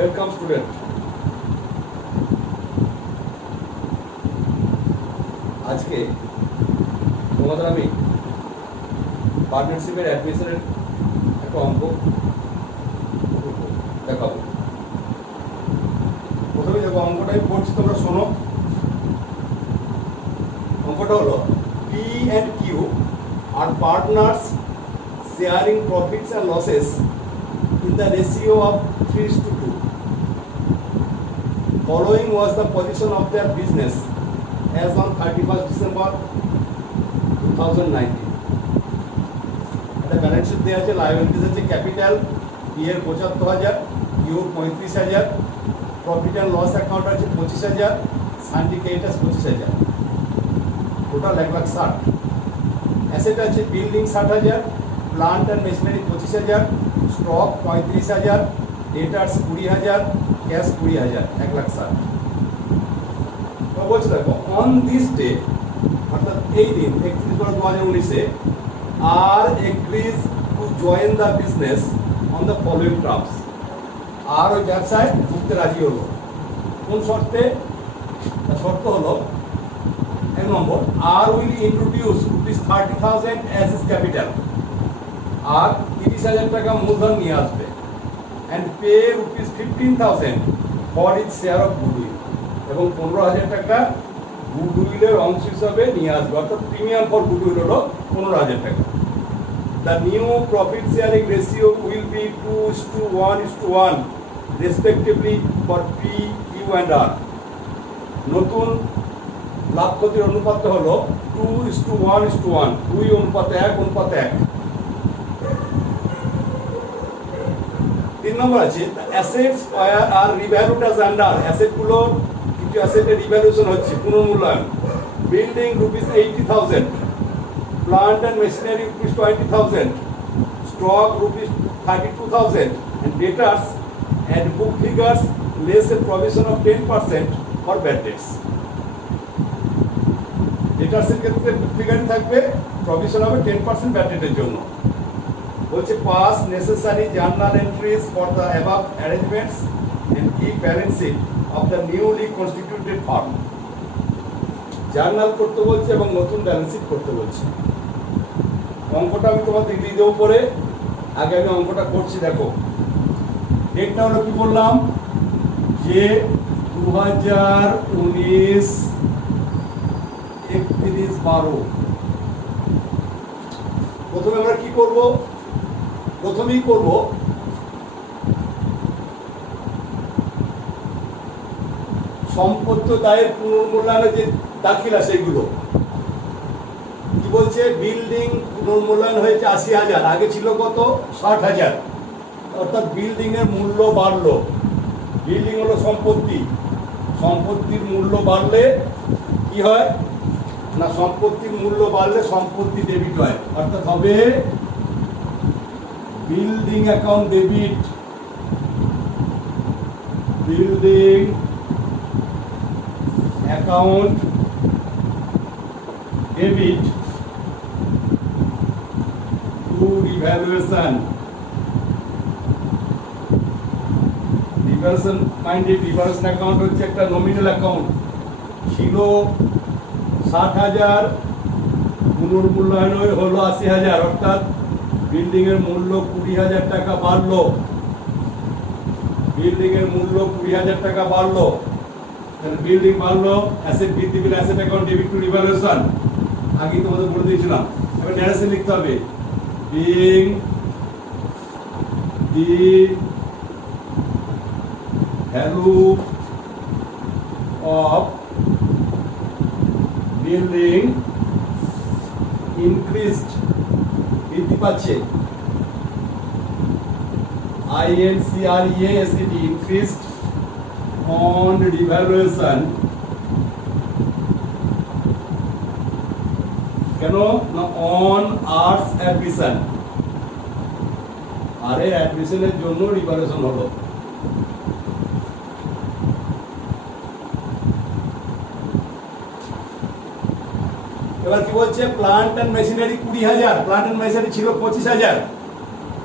Welcome student. আজকে তোমাদের আমি পার্টনারশিপের অ্যাডমিশনের একটা অঙ্ক দেখাবো। প্রথমে দেখো অঙ্কটাই পড়ছি, তোমরা শোনো। অঙ্কটা হলো P and Q are partners sharing profits and losses in the ratio of 3:2. Following was the position of their business as on 31st December 2019. একটা ব্যালেন্স শিট দেওয়া আছে, লায়াবিলিটিস আছে ক্যাপিটাল পি এর ৭৫,০০০, কিউ ৩৫,০০০, প্রফিট অ্যান্ড লস অ্যাকাউন্ট আছে ২৫,০০০, সান্ডিকেটাস ২৫,০০০, টোটাল ১,৬০,০০০। অ্যাসেট আছে বিল্ডিং ৬০,০০০, প্লান্ট অ্যান্ড মেশিনারি ২৫,০০০, স্টক ৩৫,০০০, ডেটার্স ২০,০০০, ক্যাশ ২০,০০০, ১,৬০,০০০। তো বলছে দেখো অন দিস ডে, অর্থাৎ এই দিন ৩১/২০১৯-এ R agrees to join the business on the following terms. R ওই ব্যবসায় ঢুকতে রাজি হলো। কোন শর্তে? শর্ত হলো ১ নম্বর, R will introduce ₹30,000 as is capital. আর ৩০,০০০ টাকা মূলধন নিয়ে আসবে and pay ₹15,000 for it share of goodwill, এবং ১৫,০০০ টাকা গুডউইলের অংশ হিসাবে নিয়ে আসবে, অর্থাৎ প্রিমিয়াম ফর গুডউইল হলো ১৫,০০০ টাকা। The new profit sharing ratio will be 2:1:1 respectively for P, Q and R. নতুন লাভ ক্ষতির অনুপাত হলো 2:1:1, 2:1:1। ৩ নম্বর আছে assets are revalued as under. অ্যাসেটগুলো কিছু অ্যাসেটের রিভ্যালুয়েশন হচ্ছে, পুনর্মূল্যায়ন। Building ₹80,000, plant and machinery ₹20,000, stock ₹32,000, and debtors and book figures less a provision of 10% for bad debts. ডেটার্সের ক্ষেত্রে বুক ফিগার থাকবে, প্রভিশন হবে 10% ব্যাড ডেটের জন্য। বলছে pass necessary journal entries for the above arrangements and keep balance sheet of the newly constituted firm. Journal করতে বলছে এবং নতুন ব্যালেন্স শিট করতে বলছে। অঙ্কটা আমি তোমাদের দিয়ে দেবো পরে, আগে আমি অঙ্কটা করছি। দেখো ডেটটা হলো কি বললাম, যে 2019 31/12। প্রথমে আমরা কি করব? প্রথমেই করব সম্পত্তি দায়ের পুনর্মূল্যায়নের যে দাখিলা, সেইগুলো কি বলছে। বিল্ডিং পুনর্মূল্যায়ন হয়েছে ৮০,০০০, আগে ছিল কত? ৬০,০০০, অর্থাৎ বিল্ডিং এর মূল্য বাড়লো। বিল্ডিং হলো সম্পত্তি, সম্পত্তির মূল্য বাড়লে কি হয় না, সম্পত্তির মূল্য বাড়লে সম্পত্তি ডেবিট হয়, অর্থাৎ হবে building account debit. Building account debit two revaluation. Revaluation minded, revaluation account হচ্ছে একটা নমিনাল অ্যাকাউন্ট। ছিল ৬০,০০০, পুনর্মূল্যায়ন হলো ৮০,০০০, অর্থাৎ বিল্ডিং এর মূল্য ২০,০০০ টাকা বাড়লো। বিল্ডিং এর মূল্য ২০,০০০ টাকা বাড়লো, বিল্ডিং বাড়লো, অ্যাসেট বৃদ্ধি পেলে asset account debit two revaluation. আগে তোমাদের বলে দিয়েছিলাম। এবার ন্যারেশন লিখতে হবে, being the value of building increased, বৃদ্ধি পাচ্ছে, INCREASED, increased on revaluation। কেন না, অন আর্টস অ্যাডমিশন, আরে অ্যাডমিশনের জন্য রিভ্যালুয়েশন হলো। এবার কি বলছে, plant and machinery 20,০০০, plant and machinery ছিল 25,০০০,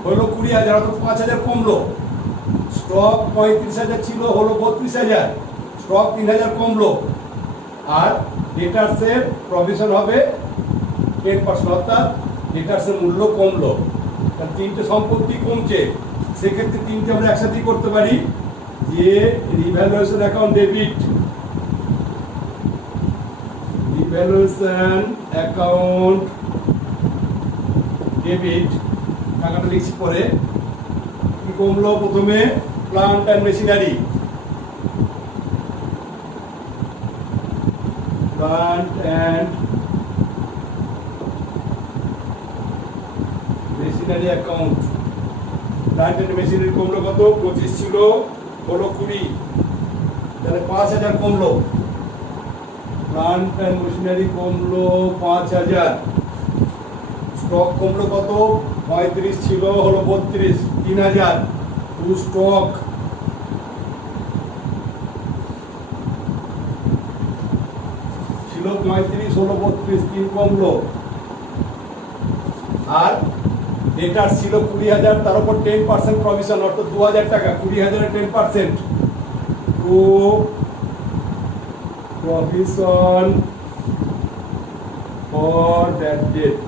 হলো 20,০০০, অর্থাৎ 5,০০০ কমলো। স্টক 35,000 ছিল, হলো 32,000, স্টক 3,000 কমলো, আর ডেটার্সের প্রভিশন হবে 10%, অর্থাৎ ডেটার্সের মূল্য কমলো। তার তিনটে সম্পত্তি কমছে, সেক্ষেত্রে তিনটে আমরা একসাথেই করতে পারি যে revaluation account debit, revaluation account debit টাকাটা লিখছি পরে। কি কমলো? প্রথমে plant and machinery, plant and machinery account, plant and machinery কমলো কত? 25 ছিল, হলো 20, তাহলে 5,000 কমলো। প্লান্ট অ্যান্ড মেশিনারি কমলো 5,000। স্টক কমলো কত? 35 ছিল, হলো 32, 3,000। টু স্টক ছিল 35, হলো 32, 3 কমলো। আর ডেটার ছিল 20,000, তার উপর 10% প্রভিশন, অর্থাৎ 2,000 টাকা, 20,000 10%, to provision for that debt.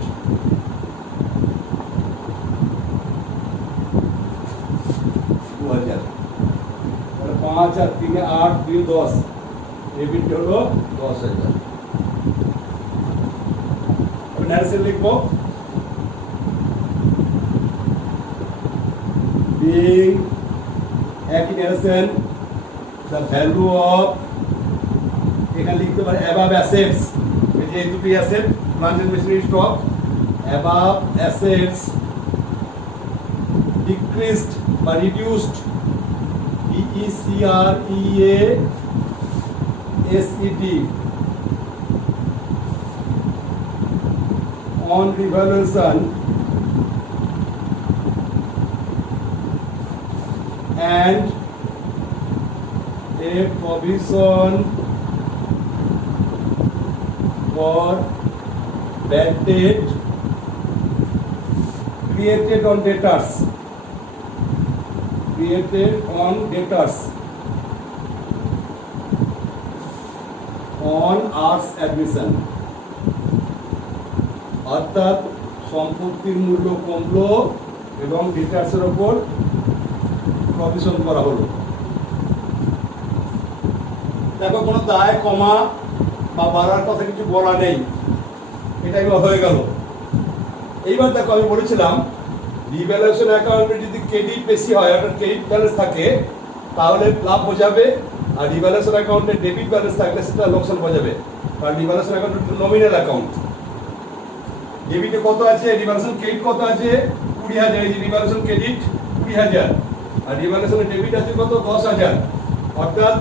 তাহলে 5 আর 3 8, 2 10, ডেবিট হলো 10,000। ন্যারেশন লিখবো, being একই ন্যারেশন, the value of, এখানে লিখতে পারি above assets, এই যে দুটি asset, plant and machinery stock, above assets decreased বা reduced, DECREASET, on revaluation and a provision for bad debt created on debtors, on ours admission, অর্থাৎ সম্পত্তির মূল্য কমলো এবং ডেটার্সের ওপর প্রভিশন করা হলো। দেখো কোনো দায় কমা বা বাড়ার কথা কিছু বলা নেই, এটাই হয়ে গেল। এইবার দেখো আমি বলেছিলাম রিভ্যালুয়েশন অ্যাকাউন্টে যদি ক্রেডিট বেশি হয়, অর্থাৎ ক্রেডিট ব্যালেন্স থাকে, তাহলে লাভ বোঝাবে, আর রিভ্যালুয়েশন অ্যাকাউন্টে ডেবিট ব্যালেন্স থাকলে সেটা লোকসান বোঝাবে। কারণ রিভ্যালুয়েশন অ্যাকাউন্ট নমিনাল অ্যাকাউন্ট, ডেবিটে কত আছে, রিভ্যালুয়েশন ক্রেডিট কত আছে? 20,000, এই যে রিভ্যালুয়েশন ক্রেডিট 20,000, আর রিভ্যালুয়েশন ডেবিট আছে কত? 10,000। অর্থাৎ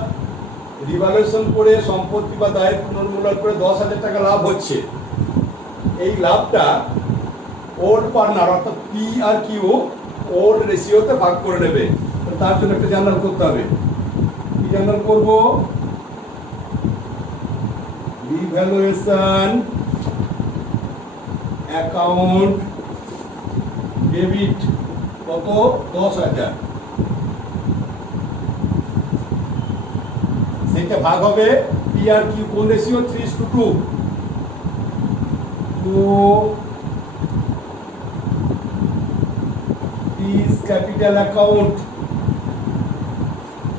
রিভ্যালুয়েশন করে সম্পত্তি বা দায়ের পুনর্মূল্যায়ন করে 10,000 টাকা লাভ হচ্ছে। এই লাভটা ওল্ড পার্টনার অর্থাৎ পি আর কিউ ওল্ড রেশিওতে ভাগ করে নেবে। তার জন্য একটা জার্নাল করতে হবে। কি জার্নাল করব? রিভ্যালুয়েশন অ্যাকাউন্ট ডেবিট কত? 10,000, সেটা ভাগ হবে পি আর কিউ কোন রেশিও? 3:2, তো is capital account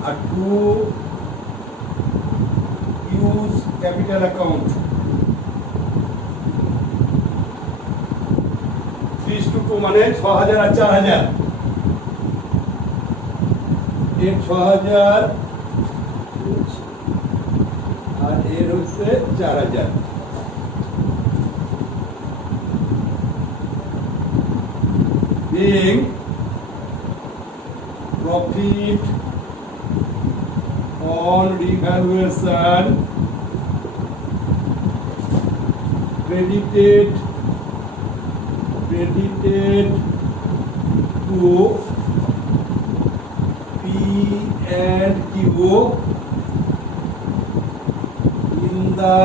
R to use capital account, 3:2 মানে 6,000 আর 4,000, এর 6,000 আর এর হচ্ছে 4,000। being profit on revaluation credited to P and Q in the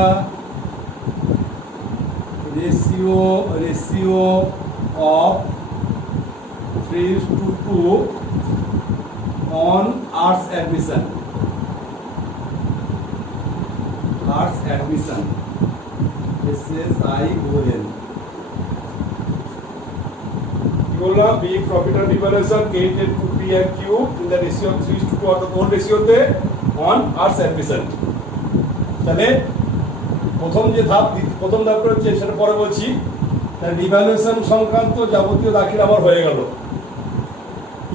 ratio of 3:2 on arts admission, SSION. বললাম be profit on revaluation credited to P আর Q in the ratio of 3:2 অর্থাৎ কোন রেশিওতে on arts admission. তাহলে প্রথম ধাপটা হচ্ছে সেটা পরে বলছি। তাহলে রিভ্যালুয়েশন সংক্রান্ত যাবতীয় দাখিল আমার হয়ে গেল।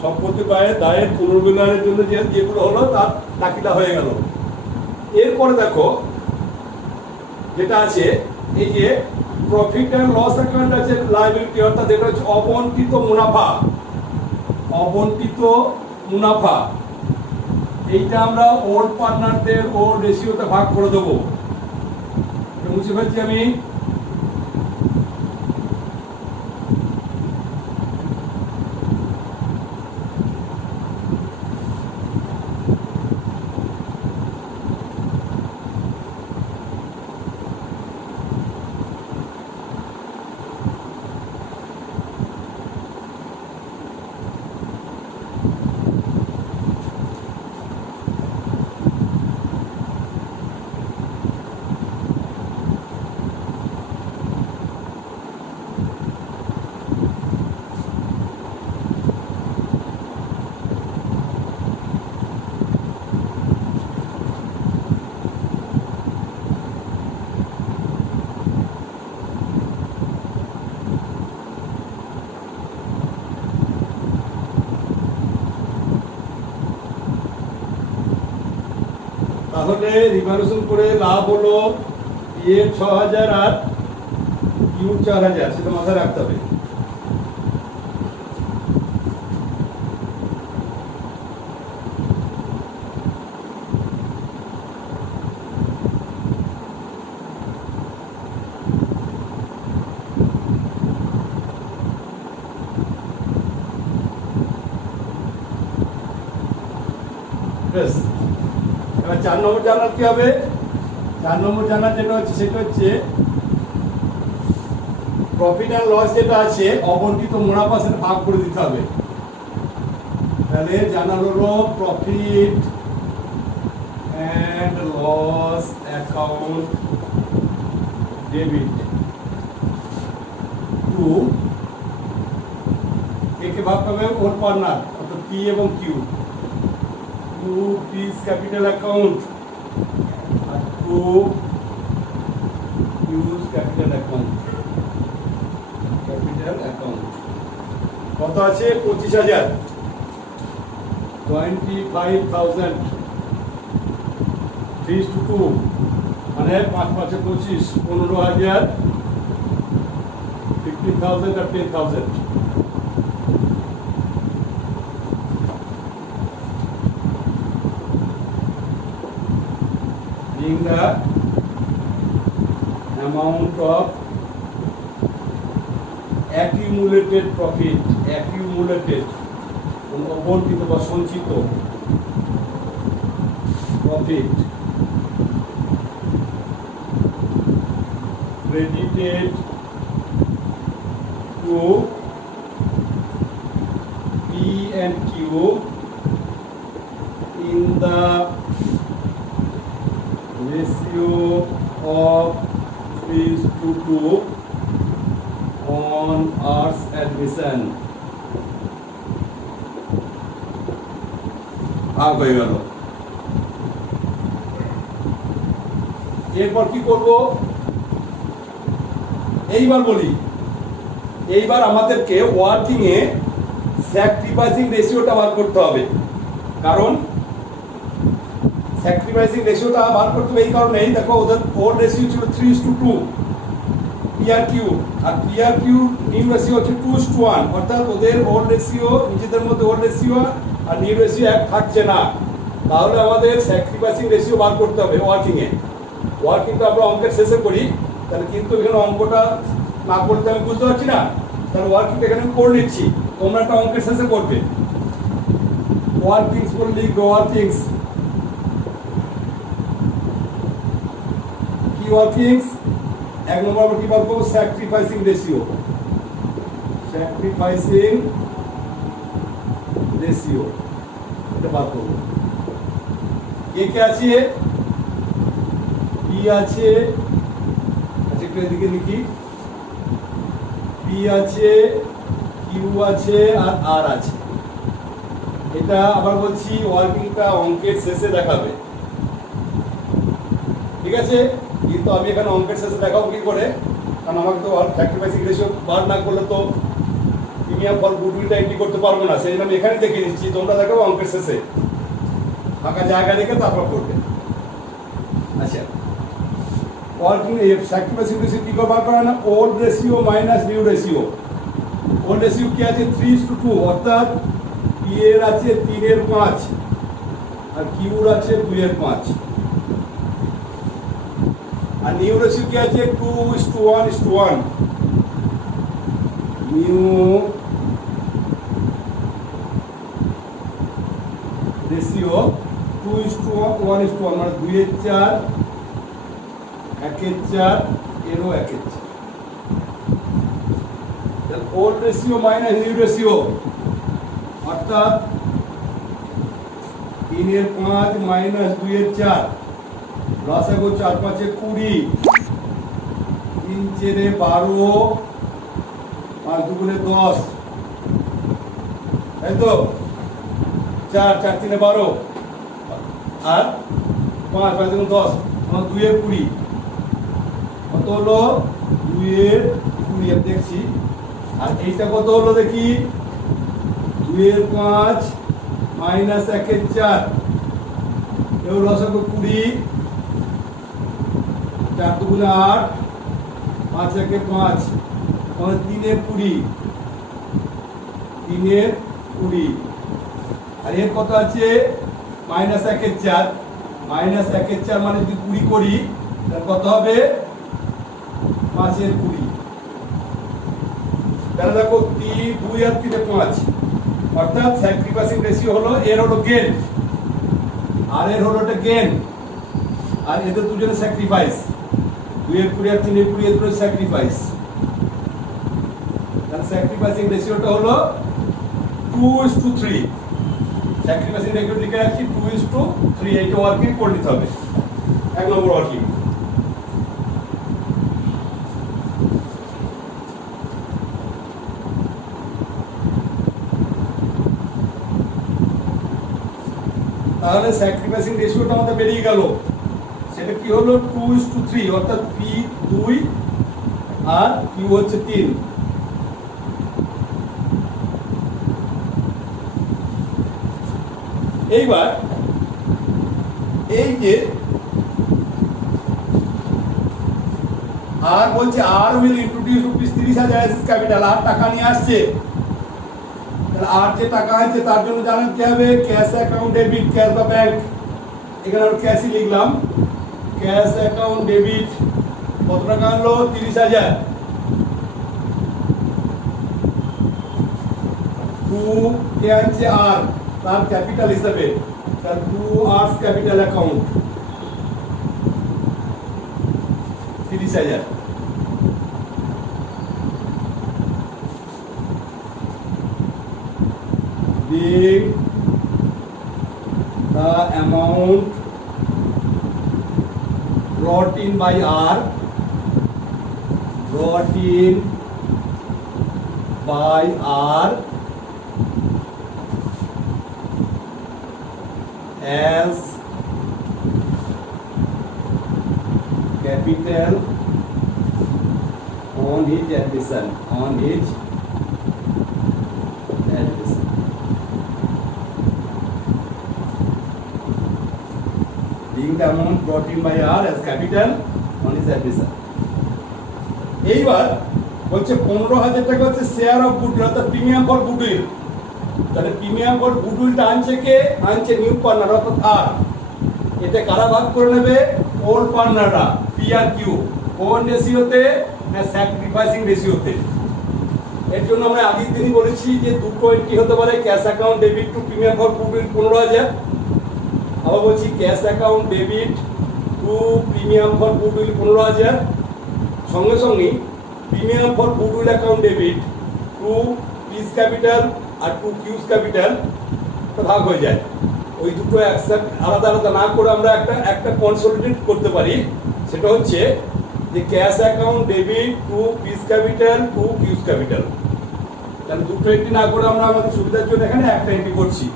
সম্পত্তি দায়ের পুনর্মূল্যায়নের জন্য যেগুলো হলো তার দাখিলা হয়ে গেল। এরপরে দেখো যেটা আছে এই যে প্রফিট অ্যান্ড লস অ্যাকাউন্ট আছে লায়াবিলিটি, অর্থাৎ এটা হচ্ছে অবন্টিত মুনাফা। এইটা আমরা ওল্ড পার্টনারদের ওল্ড রেশিওতে ভাগ করে দেবো। মুছে ফেলছি আমি। তাহলে রিভালুয়েশন করে লাভ হলো এ 6000 আর ইউ 4000, সেটা মাথায় রাখতে হবে। এবার 4 নম্বর জানার কি হবে? 4 নম্বর জানার যেটা হচ্ছে সেটা হচ্ছে প্রফিট অ্যান্ড লস যেটা আছে অবন্টিত মুনাফা সেটা ভাগ করে দিতে হবে। তাহলে জানার হলো profit and loss account debit to কে ভাগ পাবে ওর পার্টনার অর্থাৎ পি এবং Q. To P's capital account আর টু ইউজ ক্যাপিটাল অ্যাকাউন্ট। কত আছে? 25,000, 25,000 3:2 মানে 5 5 25, 15,000, 15,000 আর 10,000। being the amount of accumulated profit, অবন্টিত বা সঞ্চিত profit credited to P and Q in the ratio of 3:2 on arts admission ভাগ হয়ে গেল। এরপর কি করব? এইবার বলি, এইবার আমাদেরকে ওয়ার্কিং এ স্যাক্রিফাইসিং রেশিওটা বার করতে হবে। কারণ স্যাক্রিফাইসিং রেশিওটা বার করতে হবে এই কারণেই, দেখো ওদের ওর রেশিও ছিল 3:2 পিআরকিউ, আর পিআরকিউ নিউ রেশিও হচ্ছে 2:1, অর্থাৎ ওদের ওর রেশিও নিজেদের মধ্যে ওর রেশিও আর নিউ রেশিও এক থাকছে না। তাহলে আমাদের স্যাক্রিফাইসিং রেশিও বার করতে হবে ওয়ার্কিং এ। ওয়ার্কিং তো আমরা অঙ্কের শেষে করি, তাহলে কিন্তু এখানে অঙ্কটা না করতে আমি বুঝতে পারছি না, তাহলে ওয়ার্কিংটা এখানে আমি করে নিচ্ছি, তোমরা একটা অঙ্কের শেষে করবে। ওয়ার্কিংস করে লিখবে, ওয়ার্কিংস কি ওয়ার্কিংস? এক নম্বর আমরা কি পাবো? স্যাক্রিফাইসিং রেশিও, স্যাক্রিফাইসিং রেশিও এটা বার করবো। কে কে আছে? পি আছে, আচ্ছা একটু এদিকে লিখি, পি আছে, কিউ আছে, আর আর আছে। এটা আবার বলছি ওয়ার্কিংটা অঙ্কের শেষে দেখাবে, ঠিক আছে? কিন্তু আমি এখানে অঙ্কের শেষে দেখাবো কি করে, কারণ আমাকে তো স্যাক্রিফাইসিং রেশিও বার না করলে তো প্রিমিয়াম ফর গুডউইলটা এন্ট্রি করতে পারবো না, সেই জন্য আমি এখানে দেখিয়ে দিচ্ছি, তোমরা দেখাবো অঙ্কের শেষে ফাঁকা জায়গা রেখে তারপর করবে। আচ্ছা, ওয়ার্কিং স্যাক্রিফাইসিং রেশিও কি করে বার করা না? Old ratio minus new ratio. Old ratio কি আছে? 3:2, অর্থাৎ পি এর আছে 3/5 আর কিউর আছে 2/5। আর নিউ রেশিও কি আছে? 2:1:1। নিউ রেশিও 2:1:1, মানে 2/4, 1/4, এরও 1/4। Old ratio minus new ratio, অর্থাৎ 3/5 মাইনাস 2/4, লসাগু 4×5 20, 3×4 12, 5×2 10, তাই তো? 4 4×3 12, আর 5 5×2 10, 2/20, কত হলো? 2/20 আমি দেখছি। আর এইটা কত হলো দেখি? 2/5 মাইনাস 1/4, এও লসাগু 20, 4×2 8, 5×1 5, 3/20, 3/20। আর এর কত আছে? মাইনাস 1/4, মাইনাস 1/4 মানে যদি 20 করি তাহলে কত হবে? 5/20। তাহলে দেখো 3 2 আর 3/5, অর্থাৎ স্যাক্রিফাইসিং রেশিও হলো, এর হলো গেন আর এর হলো এটা গেন, আর এদের দুজনের স্যাক্রিফাইস। 2/20 আর 3/20 এর দুটো স্যাক্রিফাইস। তাহলে স্যাক্রিফাইসিং রেশিওটা হলো 2:3। স্যাক্রিফাইসিং রেশিও লিখে রাখছি 2:3। এইটা ওয়ার্কিং করে নিতে হবে, 1 নম্বর ওয়ার্কিং। তাহলে স্যাক্রিফাইসিং রেশিওটা আমাদের বেরিয়ে গেল, সেটা কি হলো? 2:3, অর্থাৎ পি 2 আর কিউ হচ্ছে 3। এইবার এই যে আর বলছে আর উইল ইন্ট্রোডিউস ₹30,000 অ্যাজ ক্যাপিটাল, আর টাকা নিয়ে আসছে। তাহলে আর যে টাকা আছে তার জন্য জানেন কি হবে? ক্যাশ অ্যাকাউন্ট ডেবিট, ক্যাশ বা ব্যাংক। এখানে আমরা ক্যাশই লিখলাম, ক্যাশ অ্যাকাউন্ট ডেবিট। কত টাকা আনলো? 30,000। 2 কে আছে আর, তার ক্যাপিটাল হিসাবে, তার 2 আর্স capital account 30,000। being the amount brought in by R, brought in by R as capital on his admission, on his admission. Being the amount brought in by R as capital on his admission. এইবার বলছে 15,000 টাকা হচ্ছে share of goodwill, অর্থাৎ premium for goodwill. তাহলে premium for গুডউইলটা আনছে কে? আনছে new partner, অর্থাৎ আর। এতে কারা ভাগ করে নেবে? ওল্ড পার্টনাররা, পি আর কিউ। কোন রেশিওতে? না স্যাক্রিফাইসিং রেশিওতে। এর জন্য আমরা আগের দিনই বলেছি যে দুটো এন্ট্রি হতে পারে, cash account debit to premium for goodwill 15,000। আবার বলছি cash account debit to premium for goodwill 15,000। সঙ্গে সঙ্গে premium for goodwill account debit to P's capital আর টু কিউজ ক্যাপিটাল ভাগ হয়ে যায়। ওই দুটো একসাথে আলাদা আলাদা না করে আমরা একটা কনসলিডেট করতে পারি। সেটা হচ্ছে যে cash account debit to P's capital to Q's capital. তাহলে দুটো এন্ট্রি না করে আমরা আমাদের সুবিধার জন্য এখানে একটা এন্ট্রি করছি।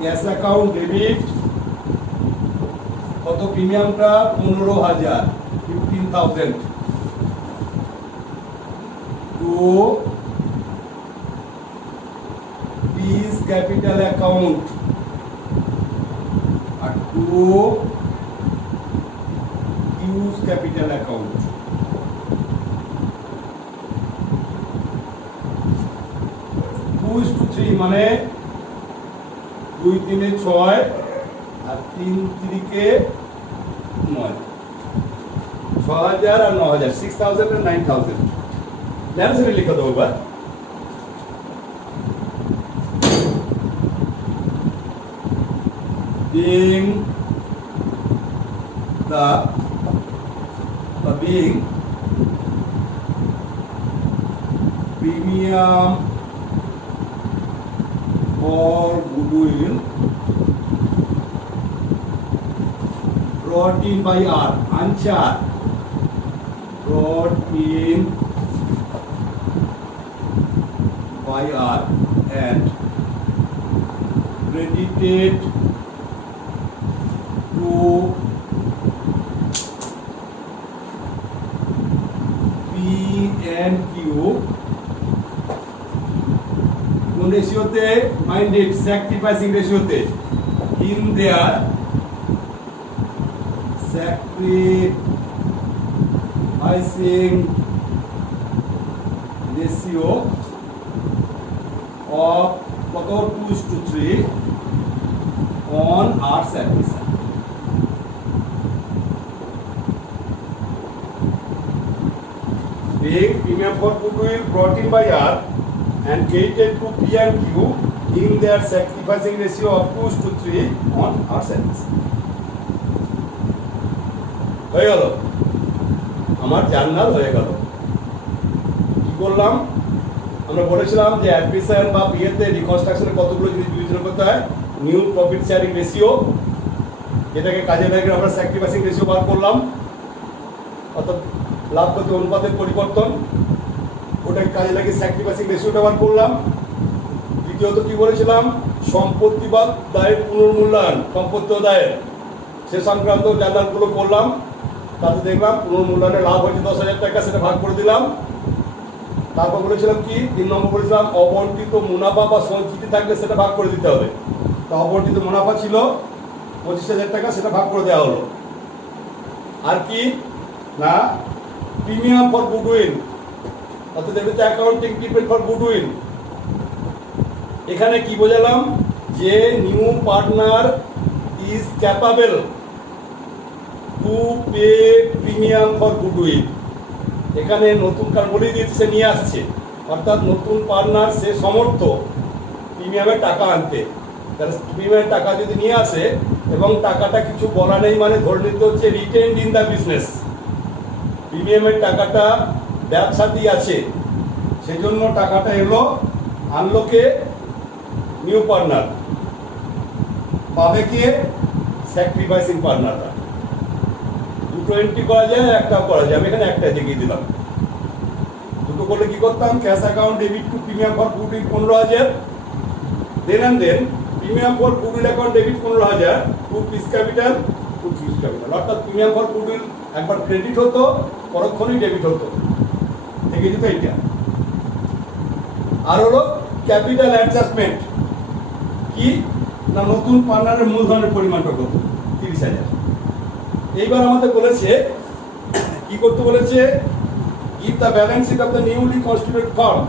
ক্যাশ অ্যাকাউন্ট ডেবিট কত, প্রিমিয়ামটা 15,000, 15,000 টু পিস ক্যাপিটাল অ্যাকাউন্ট আর টু ফিউজ ক্যাপিটাল অ্যাকাউন্ট। মানে 2 3 6 আর 3 3 9, 6,000 আর 9,000, 6,000 আর 9,000। ল্যান্সারে লিখে দেবো এবার। being premium for goodwill brought in by R, Anchar brought in by R and credited to P and Q কোন রেশিওতে, মাইন্ডেড স্যাক্রিফাইসিং রেশিওতে, in their sacrificing ratio of কত 2:3 on our acquisition. Being premium for goodwill brought in by R and credited to P and Q in their sacrificing ratio of 2:3 on our service. হয়ে গেল, আমার journal হয়ে গেল। কি করলাম, আমরা বলেছিলাম যে অ্যাডমিশন বা বিয়েতে রিকনস্ট্রাকশনে কতগুলো জিনিস বিবেচনা করতে হয়। নিউ প্রফিট শেয়ারিং রেশিও, যেটাকে কাজে লাগিয়ে আমরা স্যাক্রিফাইসিং রেশিও বার করলাম, অর্থাৎ লাভ ক্ষতি অনুপাতের পরিবর্তন, ওটাকে কাজে লাগিয়ে স্যাক্রিফাইসিং রেশিওটা বার করলাম। দ্বিতীয়ত কি বলেছিলাম, সম্পত্তি বা দায়ের পুনর্মূল্যায়ন, সম্পত্তি ও দায়ের, সে সংক্রান্ত জার্নালগুলো করলাম। তাতে দেখলাম পুনর্মূল্যায়নে লাভ হয়েছে 10,000 টাকা, সেটা ভাগ করে দিলাম। তারপর বলেছিলাম কি, 3 নম্বর বলেছিলাম অবন্টিত মুনাফা বা সঞ্চিতি থাকলে সেটা ভাগ করে দিতে হবে। তা অবন্টিত মুনাফা ছিল 25,000 টাকা, সেটা ভাগ করে দেওয়া হলো। আর কি না, প্রিমিয়াম ফর গুডউইল, অর্থাৎ এটা অ্যাকাউন্টিং ট্রিটমেন্ট ফর গুডউইল। এখানে কি বোঝালাম, যে new partner is capable to pay premium for goodwill. এখানে নতুন কার বলেই দিচ্ছে, নিয়ে আসছে, অর্থাৎ নতুন পার্টনার সে সমর্থ প্রিমিয়ামের টাকা আনতে। তাহলে প্রিমিয়ামের টাকা যদি নিয়ে আসে এবং টাকাটা কিছু বলা নেই, মানে ধরে নিতে হচ্ছে রিটেইনড ইন দ্য বিজনেস, প্রিমিয়ামের টাকাটা ব্যবসাতেই আছে, সেজন্য টাকাটা এলো, আনলো কে, নিউ পার্টনার, পাবে কে, স্যাক্রিফাইসিং পার্টনাররা। দুটো এন্ট্রি করা যায়, একটা করা যায়, আমি এখানে একটা দেখিয়ে দিলাম। দুটো করলে কি করতাম, cash account debit to premium for goodwill 15,000, then and then premium for goodwill account debit 15,000 to P's capital to Q's capital. অর্থাৎ প্রিমিয়াম ফর গুডউইল একবার ক্রেডিট হতো, পরক্ষণেই ডেবিট হতো, থেকে যেত এইটা। আর হলো ক্যাপিটাল অ্যাডজাস্টমেন্ট, কি না, নতুন পার্টনারের মূলধনের পরিমাণটা কত, 30,000। এইবার আমাদের বলেছে কি করতে বলেছে, give the balance sheet of the newly constituted firm.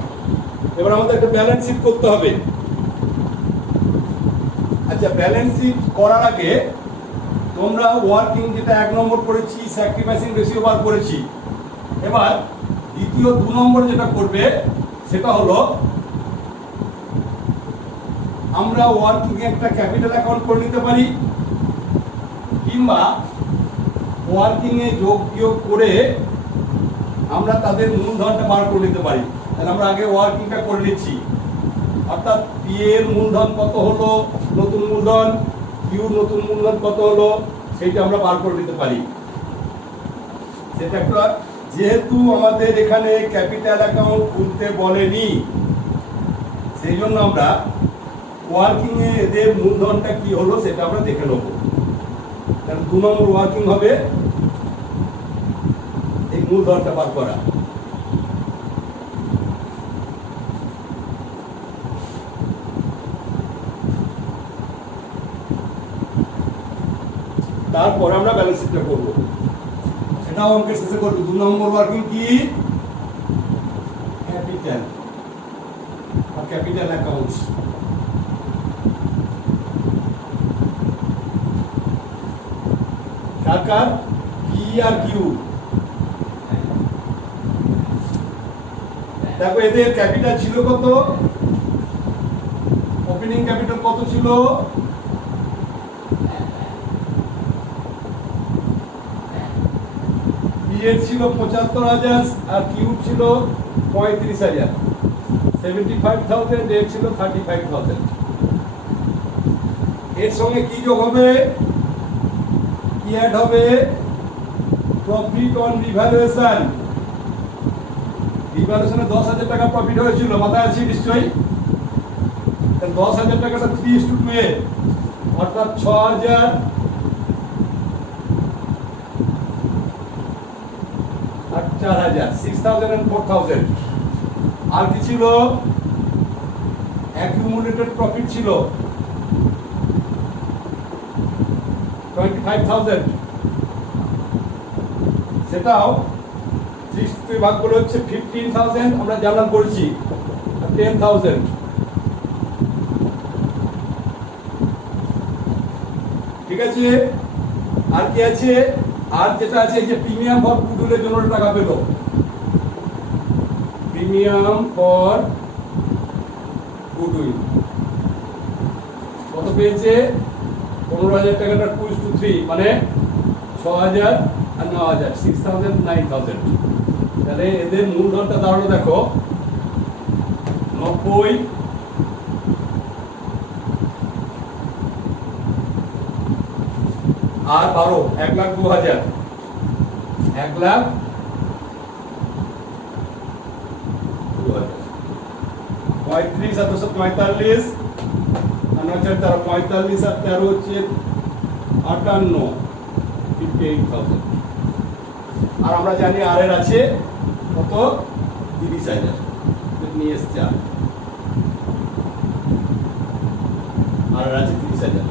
এবার আমাদের একটা ব্যালেন্স শিট করতে হবে। আচ্ছা, ব্যালেন্স শিট করার আগে তোমরা ওয়ার্কিং যেটা 1 নম্বর করেছি, স্যাক্রিফাইসিং রেশিও বার করেছি। এবার দ্বিতীয় 2 নম্বর যেটা করবে সেটা হলো, আমরা ওয়ার্কিং একটা ক্যাপিটাল অ্যাকাউন্ট করে নিতে পারি, কিংবা ওয়ার্কিং এ যোগ বিয়োগ করে আমরা তাদের মূলধনটা বার করে নিতে পারি। তাহলে আমরা আগে ওয়ার্কিংটা করে নিচ্ছি। অর্থাৎ পি এর মূলধন কত হলো, নতুন মূলধন, কিউ নতুন মূলধন কত হলো, সেইটা আমরা বার করে নিতে পারি। সেটা একটা, যেহেতু আমাদের এখানে ক্যাপিটাল অ্যাকাউন্ট খুলতে বলেনি, সেই জন্য আমরা ওয়ার্কিং এ এদের মূলধনটা কি হলো সেটা আমরা দেখে নেব। তাহলে 2 নম্বর ওয়ার্কিং হবে এই মূলধনটা বার করা। তারপর আমরা ব্যালেন্স শিটটা করব, সেটাও অঙ্কের শেষে করব। 2 নম্বর ওয়ার্কিং কি, ক্যাপিটাল আর ক্যাপিটাল অ্যাকাউন্টস। কার পি আর কিউ। দেখো এদের ক্যাপিটাল ছিল কত, ওপেনিং ক্যাপিটাল কত ছিল, পি এর ছিল ৭৫,০০০ আর কিউ ছিল ৩৫,০০০। ৭৫,০০০, এর ছিল ৩৫,০০০। এর সঙ্গে কি যোগ হবে, কি অ্যাড হবে, প্রফিট অন রিভ্যালুয়েশন। রিভ্যালুয়েশনে ১০,০০০ টাকা প্রফিট হয়েছিল, মাথায় আছে নিশ্চয়ই। ১০,০০০ টাকাটা 3:2 এ, অর্থাৎ ৬,০০০ আর ৪,০০০, 6,০০০ and 4,০০০। আর কি ছিল, অ্যাকিউমুলেটেড প্রফিট ছিল 25,০০০। সেটাও 30 ভাগ করে হচ্ছে 15,০০০, আমরা জানলাম করেছি, আর 10,০০০। ঠিক আছে, আর কি আছে, আর যেটা আছে যে প্রিমিয়াম ফর গুডউইলের জন্য টাকা পেল, প্রিমিয়াম ফর গুডউইল কত পেয়েছে, ১৫,০০০ টাকাটা 2:3, মানে ৬,০০০ আর ৯,০০০, 6,০০০, 9,০০০। তাহলে এদের মূলধনটা দাঁড়ালো দেখো ৯০ আর ১২, ১,০২,০০০, ১,০২,০০০। ৩৫ আর ২৪৫, আর ৯,৪ ৪, ৪৫ আর ১৩ হচ্ছে ৫৮, 58,০০০। আর আমরা জানি আর এর আছে কত, ৩০,০০০ নিয়ে এসছে। আর আছে ৩০,০০০।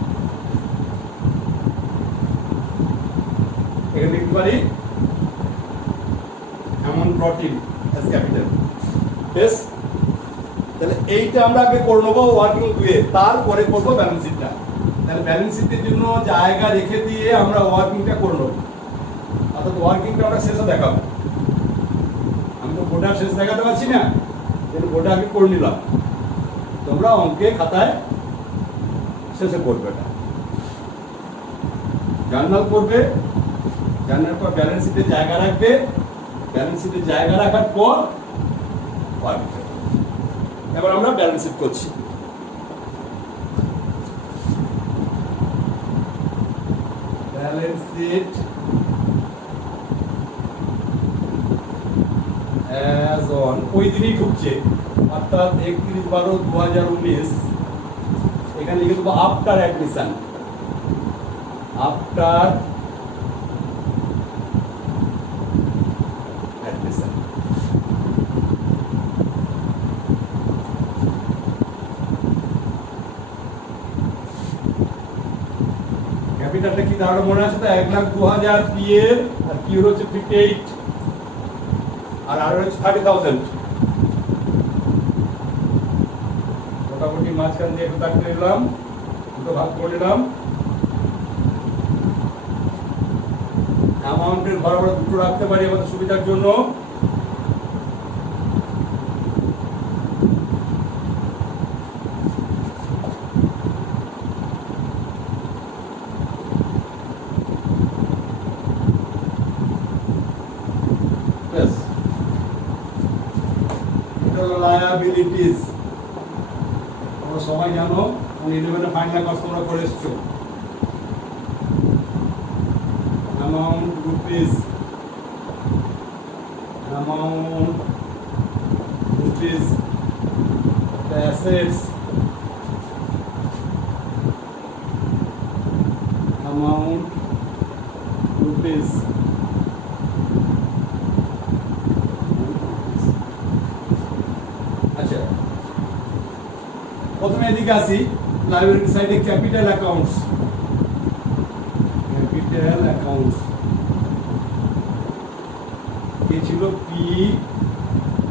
এখানে লিখতে পারি অ্যামাউন্ট ব্রট ইন অ্যাজ ক্যাপিটাল। বেশ, তাহলে এইটা আমরা আগে করে নেবো ওয়ার্কিং দুয়ে, তারপরে করবো ব্যালেন্স শিটটা। তাহলে ব্যালেন্স শিটের জন্য জায়গা রেখে দিয়ে আমরা ওয়ার্কিংটা করে নেবো, অর্থাৎ ওয়ার্কিংটা আমরা শেষে দেখাবো। আমি তো গোটা শেষ দেখাতে পারছি না, কিন্তু গোটা আগে করে নিলাম, তোমরা অঙ্কে খাতায় শেষে করবে। এটা জার্নাল করবে, জার্নাল পর ব্যালেন্স শিটে জায়গা রাখবে, ব্যালেন্স শিটে জায়গা রাখার পর ওয়ার্কিং। এবার আমরা ব্যালেন্স শিট করছি। ব্যালেন্স শিট অ্যাজ অন, ওই দিনই ঢুকছে, অর্থাৎ 31/12/2019। এখানে লিখে দেবো আফটার অ্যাডমিশন, আফটার অ্যাডমিশন। ক্যাপিটালটা কি দাঁড়ালো মনে আছে তো, ১,০২,০০০ পি এর, আর কিউ হচ্ছে 58, আর আর হচ্ছে 30,০০০। মোটামুটি মাঝখান দিয়ে একটু কাটতে নিলাম, দুটো ভাগ করে নিলাম। অ্যামাউন্টের ঘর আমরা দুটো রাখতে পারি আমাদের সুবিধার জন্য। লায়াবিলিটিস তোমরা সবাই জানো, 11 ফাইনাল ক্লাস তোমরা করে এসছো। Amount rupees, amount rupees, assets, amount rupees, আচ্ছা প্রথমে এদিকে আসি, লাইবিলিটি সাইডে ক্যাপিটাল অ্যাকাউন্টস, ক্যাপিটাল অ্যাকাউন্টস কি ছিল, পি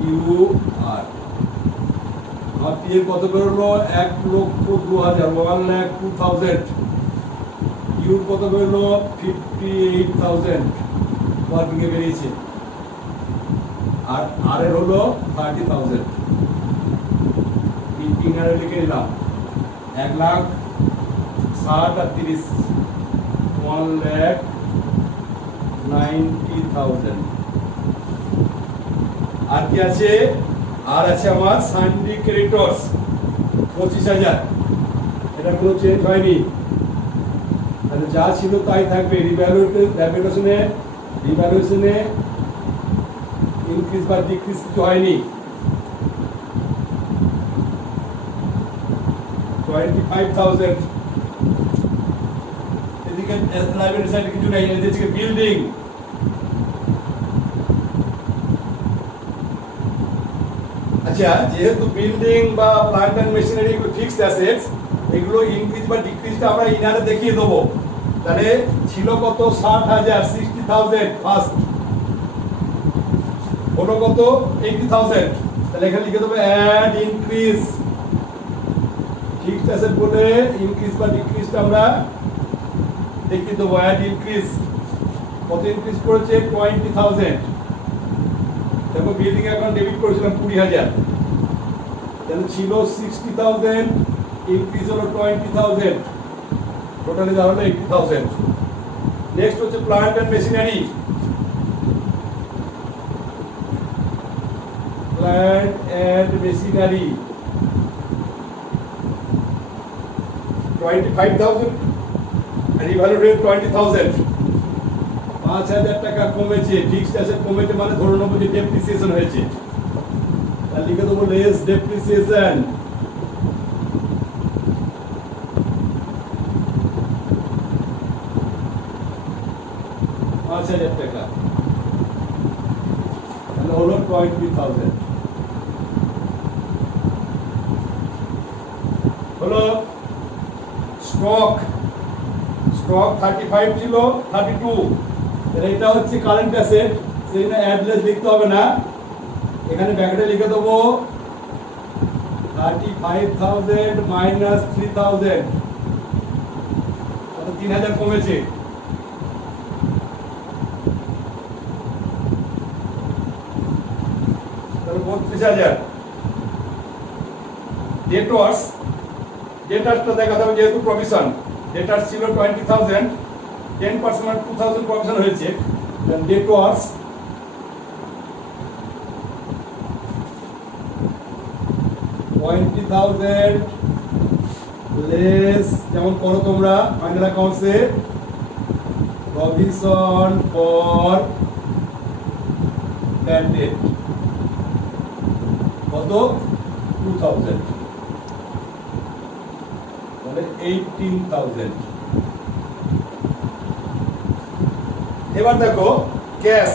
ইউ আর, আর পি এর কত বেরোলো 1,02,000, 1,02,000, ইউ কত বেরোলো 58,000 ওয়ার্কিং এ বেরিয়েছে, আর আর এর হলো 30,000। তিন আর লিখে নিলাম, 1,60,000 আর 30, 1,90,000। আর কি আছে, আর আছে আমার সানডি ক্রেডিটর্স 25,000, এটা কোনো চেঞ্জ হয়নি, তাহলে যা ছিল তাই থাকবে। রিভ্যালুয়েশনে ইনক্রিজ বা ডিক্রিজ কিছু হয়নি। 25,000, এদিকে লাইব্রেরি সাইডে কিছু নেই, এদিকে বিল্ডিং, আচ্ছা যেহেতু বিল্ডিং বা প্লান্ট এন্ড মেশিনারি এগুলো ফিক্সড অ্যাসেটস, এগুলো ইনক্রিজ বা ডিক্রিজটা আমরা ইনারে দেখিয়ে দেবো। তাহলে ছিল কত 60,000, 60,000 ফার্স্ট, হলো কত 80,000, তাহলে এখানে লিখে দেবো অ্যাড ইনক্রিজ। ফিক্সড অ্যাসেট বলে ইনক্রিজ বা ডিক্রিজটা আমরা দেখিয়ে দেবো। অ্যাড ইনক্রিজ, কত ইনক্রিজ করেছে 20,000, দেখো বিল্ডিং অ্যাকাউন্ট ডেবিট করেছিলাম 20,000, তাহলে ছিল 60,000, ইনক্রিজ হলো 20,000, টোটালি তাহলে 80,000। নেক্সট হচ্ছে plant and machinery, plant and machinery 25,000 আর রিভ্যালুয়েটেড 20,000, 5,000 টাকা কমেছে। ফিক্সড অ্যাসেট কমেছে মানে ধরে নেবো যে ডেপ্রিসিয়েশন হয়েছে, তাহলে লিখে দেবো লেস ডেপ্রিসিয়েশন। টাকা, তাহলে হলো 20,000। হলো স্টক, স্টক 35 ছিল 32, এটা হচ্ছে কারেন্ট অ্যাসেট, সেখানে অ্যাড্রেস লিখতে হবে না, এখানে ব্র্যাকেটে লিখে দেবো 35,000 মাইনাস 3,000, তাহলে 3,000 কমেছে। তাহলে 32,000। ডেটর্স, ডেটার্সটা দেখাতে হবে যেহেতু প্রভিশন, ডেটার্স ছিল 20,000, 10% মানে 2,000 প্রভিশন হয়েছে, ডেটর্স $20,000 লেস, যেমন করো তোমরা ফাইনাল অ্যাকাউন্টসে প্রভিশন ফর ব্যাড ডেট কত 2,000, তাহলে 18,000। এবার দেখো ক্যাশ,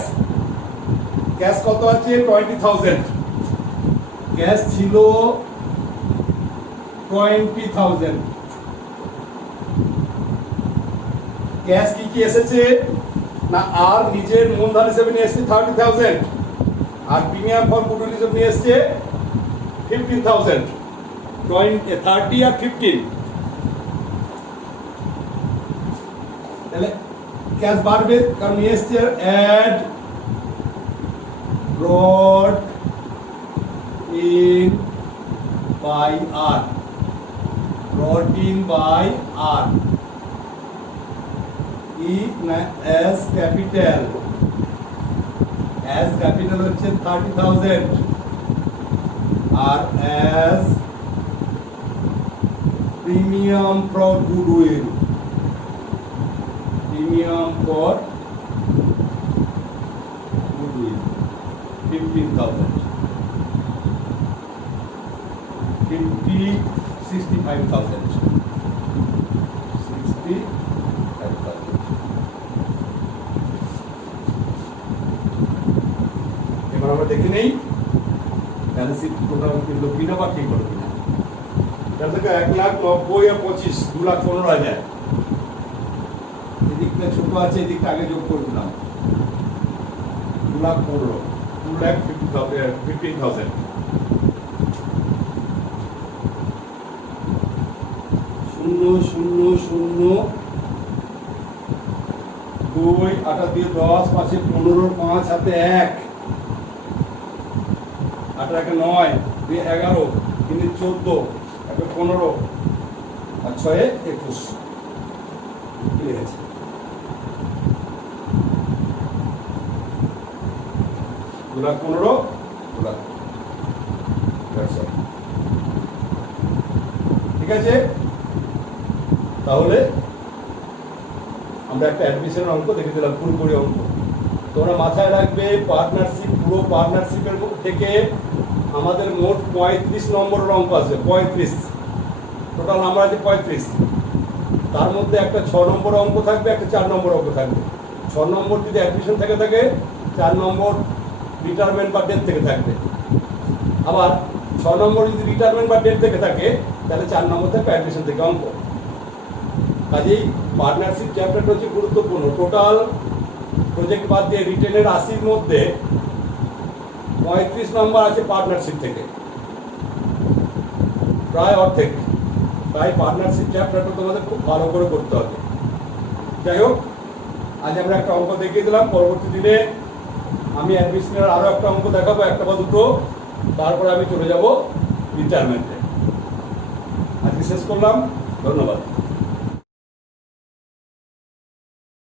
ক্যাশ কত আছে 20,000, ক্যাশ ছিল 20,000, ক্যাশ কি কি এসেছে না, আর নিজের মূলধন হিসেবে নিয়ে এসেছে 30,000, আর প্রিমিয়াম ফর গুডউইল হিসেবে নিয়ে এসেছে 15,000, 30 আর 15, তাহলে ক্যাশ বাড়বে কারণ নিয়ে এসছে add brought in by R, brought in by R ই অ্যাজ ক্যাপিটাল, অ্যাজ ক্যাপিটাল হচ্ছে 30,000, আর as premium for goodwill, premium for goodwill 15,000, 65,000, 65,000। এবার আমরা দেখে নেই ব্যালেন্স শিট টোটাল কিন্তু কিনা বা ঠিক হলো কিনা। তাহলে দেখো 1,90,000 আর 25, 2,15,000। এদিকটা ছোট আছে, এদিকটা আগে যোগ করে দিলাম 2,15,000, 2,15,000। 0,0,0,2 8 দিয়ে 10, 5 15, 5 হাতে 1, 8 1 9, 2 11, 3 14, 1 15 আর 6 21 মিলে গেছে। দুলাখ 15, দুলাখ। ঠিক আছে, তাহলে আমরা একটা অ্যাডমিশনের অঙ্ক দেখে দিলাম, পুরোপুরি অঙ্ক। তোমরা মাথায় রাখবে পার্টনারশিপ, পুরো পার্টনারশিপের থেকে আমাদের মোট 35 নম্বরের অঙ্ক আছে। 35 টোটাল নাম্বার আছে 35। তার মধ্যে একটা 6 নম্বর অঙ্ক থাকবে, একটা 4 নম্বর অঙ্ক থাকবে। 6 নম্বর যদি অ্যাডমিশন থেকে থাকে, 4 নম্বর রিটায়ারমেন্ট বা ডেথ থেকে থাকবে। আবার 6 নম্বর যদি রিটায়ারমেন্ট বা ডেথ থেকে থাকে, তাহলে 4 নম্বর থাকবে অ্যাডমিশন থেকে অঙ্ক। কাজেই পার্টনারশিপ চ্যাপ্টারটা হচ্ছে গুরুত্বপূর্ণ। টোটাল প্রজেক্ট বাদ দিয়ে রিটেনের 80-র মধ্যে 35 নম্বর আছে পার্টনারশিপ থেকে, প্রায় অর্ধেক। তাই পার্টনারশিপ চ্যাপ্টারটা তোমাদের খুব ভালো করে করতে হবে। যাই হোক, আজ আমরা একটা অঙ্ক দেখিয়ে দিলাম। পরবর্তী দিনে আমি অ্যাডমিশনের আরও একটা অঙ্ক দেখাবো, একটা বা দুটো, তারপরে আমি চলে যাব রিটায়ারমেন্টে। আজকে শেষ করলাম, ধন্যবাদ।